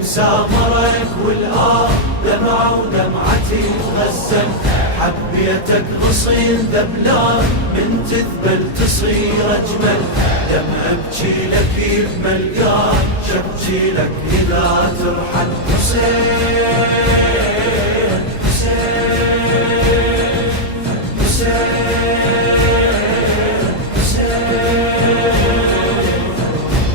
مسامرك والآه دمع ودمعتي تغسل، حبيتك غصين ذبلان من تذبل تصير أجمل، دم أبكي لك بملقان شبكي لك إذا ترحل. حسين حسين حسين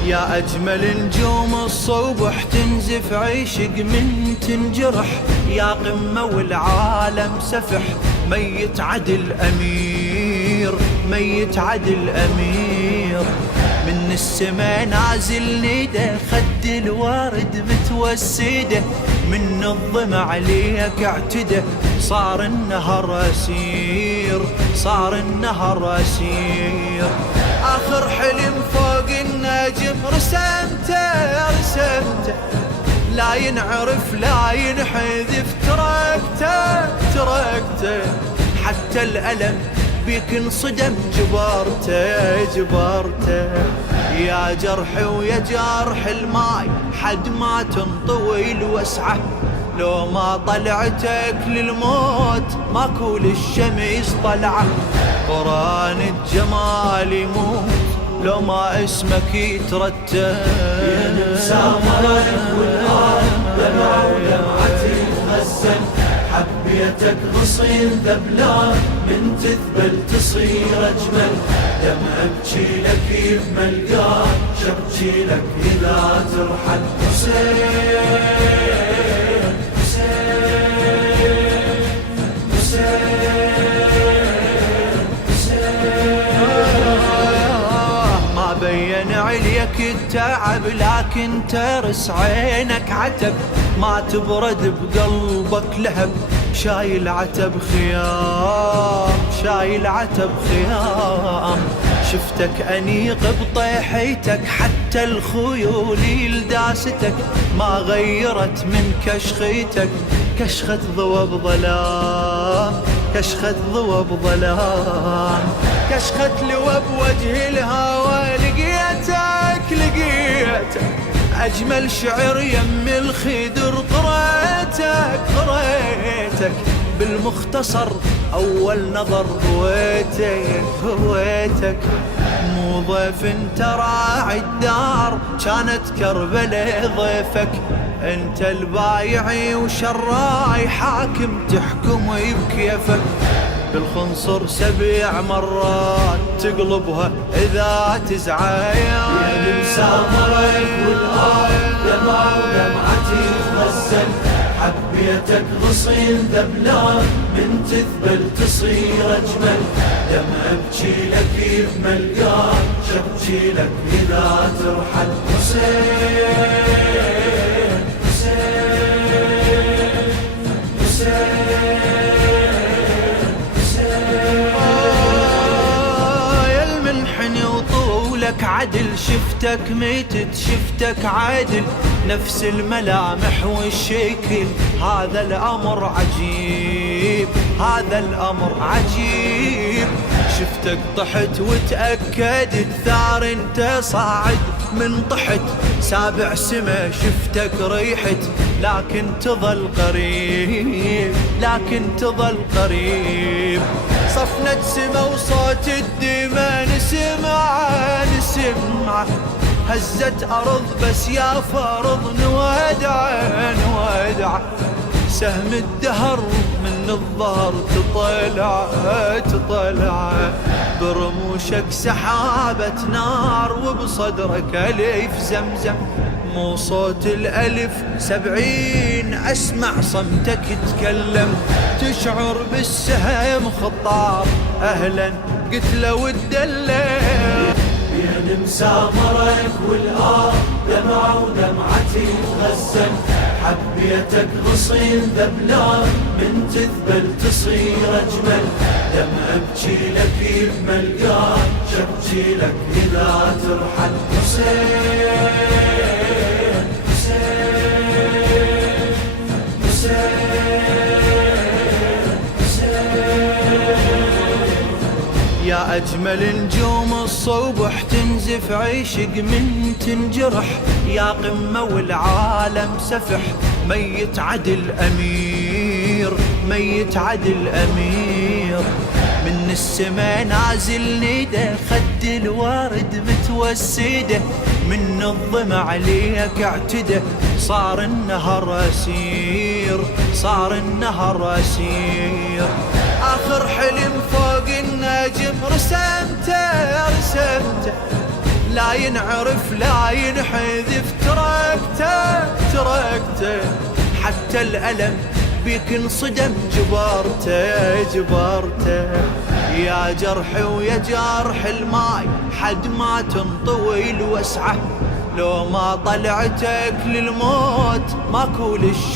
يا أجمل نجوم الصبح تنزف عيشق من تنجرح، يا قمة والعالم سفح ميت عدل أمير، ميت عدل أمير. من السما نازل ندى خد الورد متوسده، من الضمع عليك اعتدى صار النهر أسير، صار النهر أسير. آخر حلم فوق النجم رسمته رسمته، لا ينعرف لا ينحذف تركته تركته، حتى الألم بيك انصدم جبرته جبرته. يا جرحي ويا جرح الماي حد ما تنطوي الوسعة، لو ما طلعتك للموت ماكو للشمس طلعة. قران الجمال يموت لو ما اسمك يترتب. يا مسامرك والآه دمع ودمعتي تغسل، حبيتك غصين ذبلان من تذبل تصير أجمل، دم أبكي لك بملقان شبكي لك إذا ترحل. حسين بين عليك التعب لكن ترس عينك عتب، ما تبرد بقلبك لهب شايل عتب خيام، شايل عتب خيام. شفتك أنيق بطيحيتك حتى الخيول لداستك ما غيرت من كشخيتك، كشخة ضوى بظلام، كشخة ضوى بظلام. كشخة لوى بوجه الهوى لقيتك لقيتك، أجمل شعر يم الخدر قريتك قريتك. بالمختصر أول نظر هويتك هويتك، مو ضيف انت راعي الدار كانت كربلة ضيفك، انت البايعي وشراي حاكم تحكم بكيفك. بالخنصر 7 مرات تقلبها إذا تزعل. يا مسامرك والآه دمع ودمعتي تغسل، حبيتك غصين ذبلان من تذبل تصير أجمل، دم أبكي لك بملقان شبكي لك إذا ترحل. حسين حسين حسين لك عدل شفتك ميتت شفتك عادل، نفس الملامح والشكل. هذا الأمر عجيب هذا الأمر عجيب. شفتك طحت وتأكدت ثار انت صاعد من طحت 7 سما شفتك ريحت، لكن تظل قريب لكن تظل قريب. صفنة سما وصوت الدماء نسمع هزت أرض بس يا فرض نودع سهم الدهر من الظهر تطلع برموشك سحابة نار وبصدرك ألف زمزم. مو صوت الألف 70 أسمع صمتك تكلم، تشعر بالسهم خطاب أهلا قتله والدلم. يا مسامرك والآه دمع ودمعتي تغسل، حبيتك غصين ذبلان من تذبل تصير أجمل، دم أبكي لك بملقان شبكي لك إذا ترحل. حسين يا أجمل نجوم الصبح تنزف عيشق من تنجرح، يا قمة والعالم سفح، ميت عدل أمير، ميت عدل أمير. من السما نازل ندى، خد الورد متوسده، من الظما عليك اعتدى، صار النهر أسير، صار النهر أسير. آخر حلم فوق النجم رسمته، رسمته لا ينعرف لا ينحذف، تركته، تركته حتى الألم بيك انصدم، جبرته، جبرته. يا جرحي ويا جرح الماي، حد ما تنطوي الوسعة، لو ما طلعتك للموت ماكو للشي.